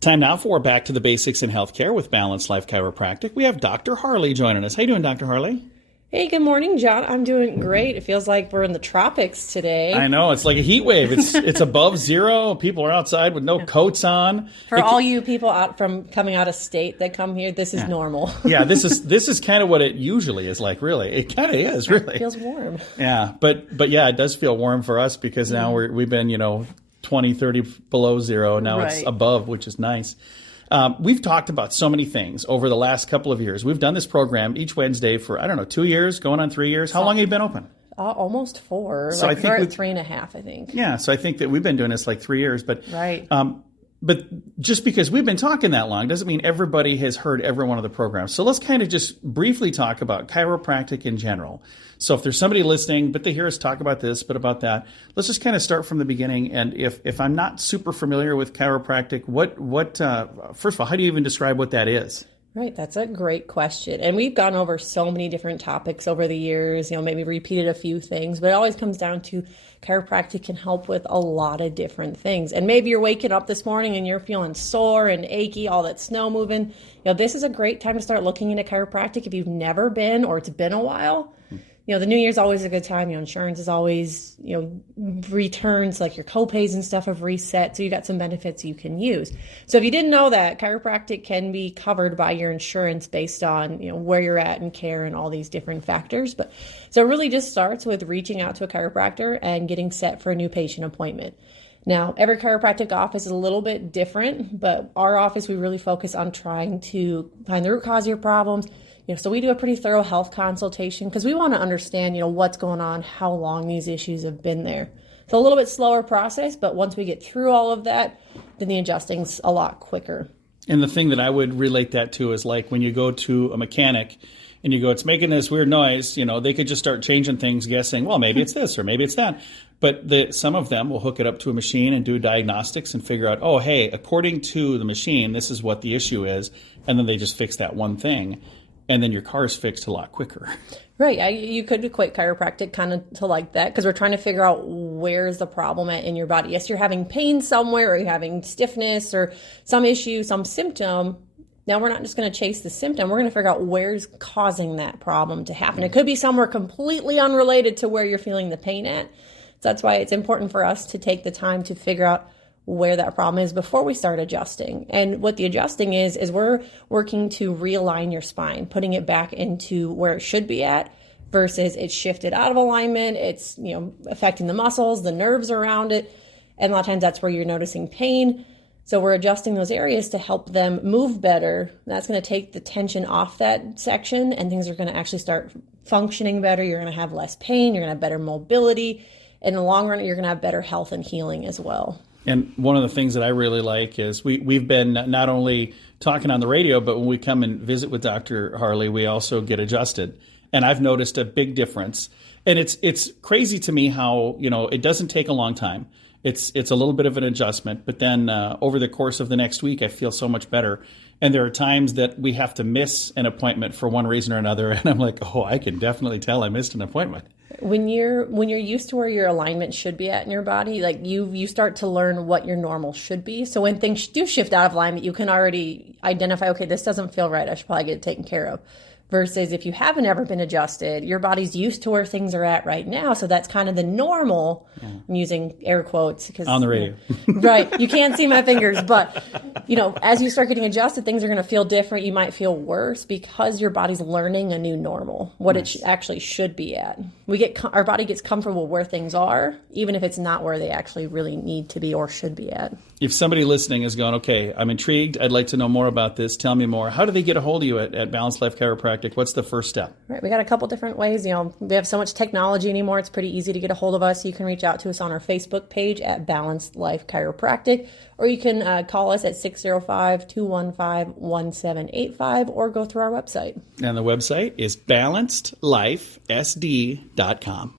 Time now for Back to the Basics in Healthcare with Balanced Life Chiropractic. We have Dr. Harley joining us. How you doing, Dr. Harley? Hey, good morning, John. I'm doing great. It feels like we're in the tropics today. I know. It's like a heat wave. It's above zero. People are outside with no coats on. For all you people coming out of state that come here, this is normal. Yeah, this is kind of what it usually is like, really. It kind of is, really. It feels warm. Yeah, but yeah, it does feel warm for us because now we've been, 20, 30 below zero. Now It's above, which is nice. We've talked about so many things over the last couple of years. We've done this program each Wednesday for, 2 years, going on 3 years. How long have you been open? Almost 4. So I think we're at 3.5, I think. Yeah, so I think that we've been doing this like 3 years. But right. But just because we've been talking that long doesn't mean everybody has heard every one of the programs. So let's kind of just briefly talk about chiropractic in general. So if there's somebody listening, but they hear us talk about this, but about that, let's just kind of start from the beginning. And if I'm not super familiar with chiropractic, first of all, how do you even describe what that is? Right. That's a great question. And we've gone over so many different topics over the years, maybe repeated a few things, but it always comes down to chiropractic can help with a lot of different things. And maybe you're waking up this morning and you're feeling sore and achy, all that snow moving. This is a great time to start looking into chiropractic if you've never been or it's been a while. The new year's always a good time. Insurance is always, returns, like your copays and stuff have reset. So you got some benefits you can use. So if you didn't know that, chiropractic can be covered by your insurance based on, where you're at in care and all these different factors. But so it really just starts with reaching out to a chiropractor and getting set for a new patient appointment. Now, every chiropractic office is a little bit different, but our office, we really focus on trying to find the root cause of your problems. So we do a pretty thorough health consultation because we want to understand, what's going on, how long these issues have been there. It's a little bit slower process, but once we get through all of that, then the adjusting's a lot quicker. And the thing that I would relate that to is like when you go to a mechanic and you go, it's making this weird noise, they could just start changing things, guessing, well, maybe it's this or maybe it's that. But some of them will hook it up to a machine and do diagnostics and figure out, oh, hey, according to the machine, this is what the issue is. And then they just fix that one thing. And then your car is fixed a lot quicker. Right. You could equate chiropractic kind of to like that because we're trying to figure out where's the problem at in your body. Yes, you're having pain somewhere or you're having stiffness or some issue, some symptom. Now we're not just going to chase the symptom. We're going to figure out where's causing that problem to happen. It could be somewhere completely unrelated to where you're feeling the pain at. So that's why it's important for us to take the time to figure out where that problem is before we start adjusting. And what the adjusting is we're working to realign your spine, putting it back into where it should be at versus it's shifted out of alignment. It's, affecting the muscles, the nerves around it. And a lot of times that's where you're noticing pain. So we're adjusting those areas to help them move better. That's going to take the tension off that section and things are going to actually start functioning better. You're going to have less pain. You're going to have better mobility. In the long run, you're going to have better health and healing as well. And one of the things that I really like is we've been not only talking on the radio, but when we come and visit with Dr. Harley, we also get adjusted. And I've noticed a big difference. And it's crazy to me how, it doesn't take a long time. It's a little bit of an adjustment, but then over the course of the next week, I feel so much better. And there are times that we have to miss an appointment for one reason or another. And I'm like, oh, I can definitely tell I missed an appointment. When you're used to where your alignment should be at in your body, like you start to learn what your normal should be. So when things do shift out of alignment, you can already identify, okay, this doesn't feel right. I should probably get it taken care of. Versus if you haven't ever been adjusted, your body's used to where things are at right now. So that's kind of the normal. Yeah. I'm using air quotes because on the radio. Right. You can't see my fingers, but as you start getting adjusted, things are going to feel different. You might feel worse because your body's learning a new normal, what it actually should be at. Our body gets comfortable where things are, even if it's not where they actually really need to be or should be at. If somebody listening is going, okay, I'm intrigued. I'd like to know more about this. Tell me more. How do they get a hold of you at Balanced Life Chiropractic? What's the first step? Right. We got a couple different ways. We have so much technology anymore. It's pretty easy to get a hold of us. You can reach out to us on our Facebook page at Balanced Life Chiropractic, or you can call us at 605-215-1785 or go through our website. And the website is balancedlifesd.com.